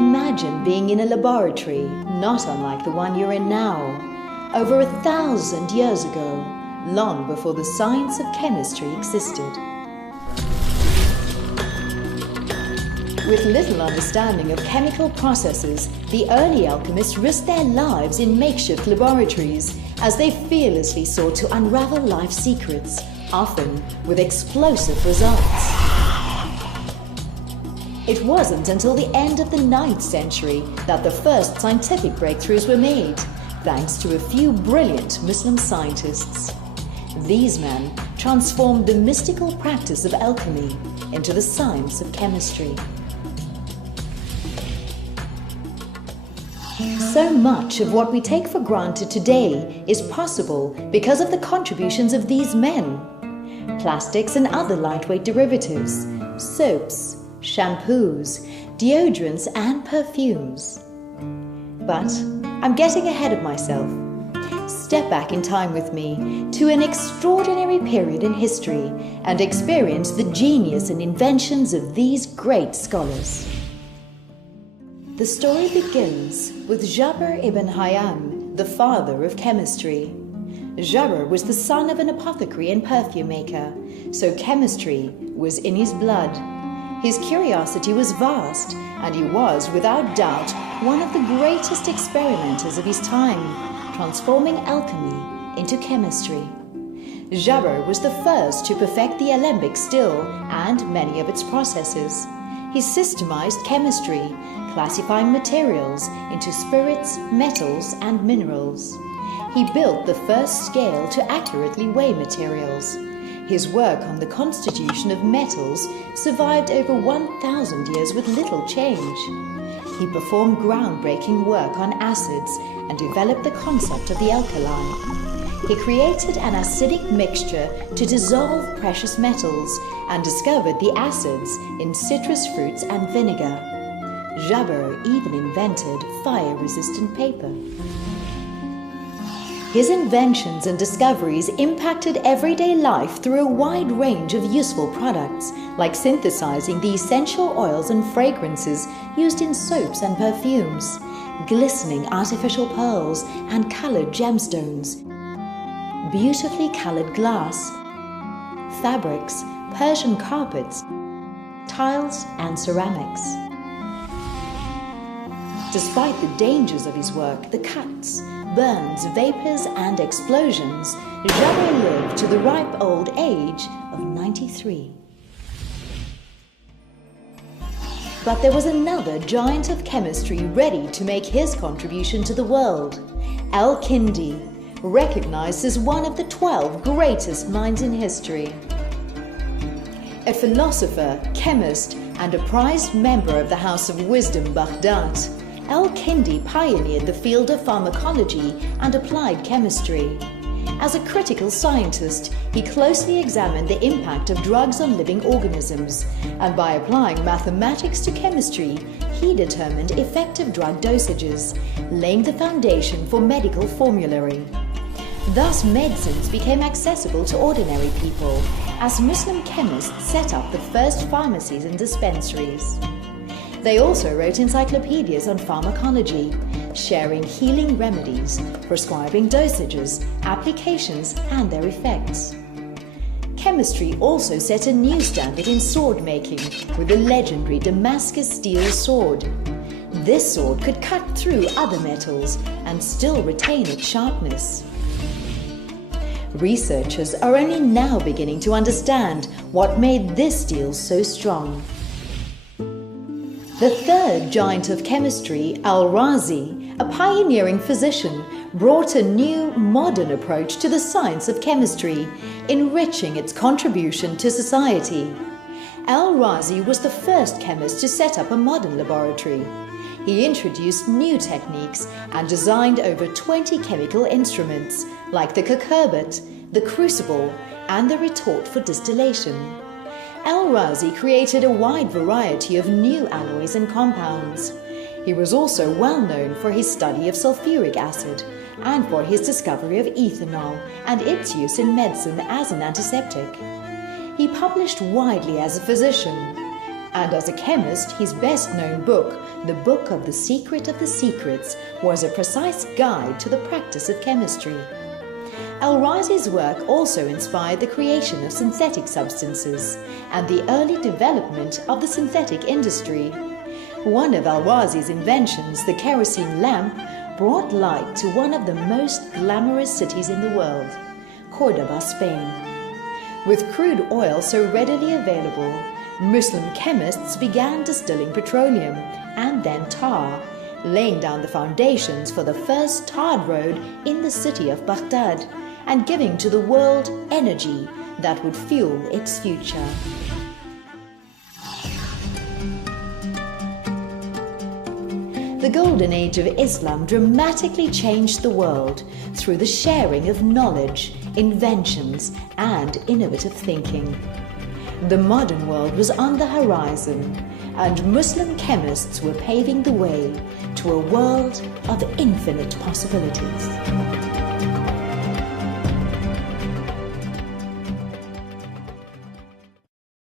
Imagine being in a laboratory, not unlike the one you're in now, over 1,000 years ago, long before the science of chemistry existed. With little understanding of chemical processes, the early alchemists risked their lives in makeshift laboratories as they fearlessly sought to unravel life's secrets, often with explosive results. It wasn't until the end of the 9th century that the first scientific breakthroughs were made, thanks to a few brilliant Muslim scientists. These men transformed the mystical practice of alchemy into the science of chemistry. So much of what we take for granted today is possible because of the contributions of these men. Plastics and other lightweight derivatives, soaps, shampoos, deodorants and perfumes. But I'm getting ahead of myself. Step back in time with me to an extraordinary period in history and experience the genius and inventions of these great scholars. The story begins with Jabr ibn Hayyan, the father of chemistry. Jabr was the son of an apothecary and perfume maker, so chemistry was in his blood. His curiosity was vast, and he was, without doubt, one of the greatest experimenters of his time, transforming alchemy into chemistry. Jabr was the first to perfect the alembic still and many of its processes. He systemized chemistry, classifying materials into spirits, metals, and minerals. He built the first scale to accurately weigh materials. His work on the constitution of metals survived over 1,000 years with little change. He performed groundbreaking work on acids and developed the concept of the alkali. He created an acidic mixture to dissolve precious metals and discovered the acids in citrus fruits and vinegar. Jabr even invented fire-resistant paper. His inventions and discoveries impacted everyday life through a wide range of useful products, like synthesizing the essential oils and fragrances used in soaps and perfumes, glistening artificial pearls and colored gemstones, beautifully colored glass, fabrics, Persian carpets, tiles, and ceramics. Despite the dangers of his work, the cuts, burns, vapors, and explosions, Jabr lived to the ripe old age of 93. But there was another giant of chemistry ready to make his contribution to the world, Al-Kindi, recognized as one of the 12 greatest minds in history. A philosopher, chemist, and a prized member of the House of Wisdom, Baghdad, Al-Kindi pioneered the field of pharmacology and applied chemistry. As a critical scientist, he closely examined the impact of drugs on living organisms, and by applying mathematics to chemistry, he determined effective drug dosages, laying the foundation for medical formulary. Thus, medicines became accessible to ordinary people, as Muslim chemists set up the first pharmacies and dispensaries. They also wrote encyclopedias on pharmacology, sharing healing remedies, prescribing dosages, applications, and their effects. Chemistry also set a new standard in sword making with the legendary Damascus steel sword. This sword could cut through other metals and still retain its sharpness. Researchers are only now beginning to understand what made this steel so strong. The third giant of chemistry, Al-Razi, a pioneering physician, brought a new, modern approach to the science of chemistry, enriching its contribution to society. Al-Razi was the first chemist to set up a modern laboratory. He introduced new techniques and designed over 20 chemical instruments, like the cucurbit, the crucible, and the retort for distillation. Al-Razi created a wide variety of new alloys and compounds. He was also well known for his study of sulfuric acid and for his discovery of ethanol and its use in medicine as an antiseptic. He published widely as a physician. And as a chemist, his best-known book, The Book of the Secret of the Secrets, was a precise guide to the practice of chemistry. Al-Razi's work also inspired the creation of synthetic substances and the early development of the synthetic industry. One of Al-Razi's inventions, the kerosene lamp, brought light to one of the most glamorous cities in the world, Córdoba, Spain. With crude oil so readily available, Muslim chemists began distilling petroleum and then tar, laying down the foundations for the first tarred road in the city of Baghdad and giving to the world energy that would fuel its future. The Golden Age of Islam dramatically changed the world through the sharing of knowledge, inventions, and innovative thinking. The modern world was on the horizon, and Muslim chemists were paving the way to a world of infinite possibilities.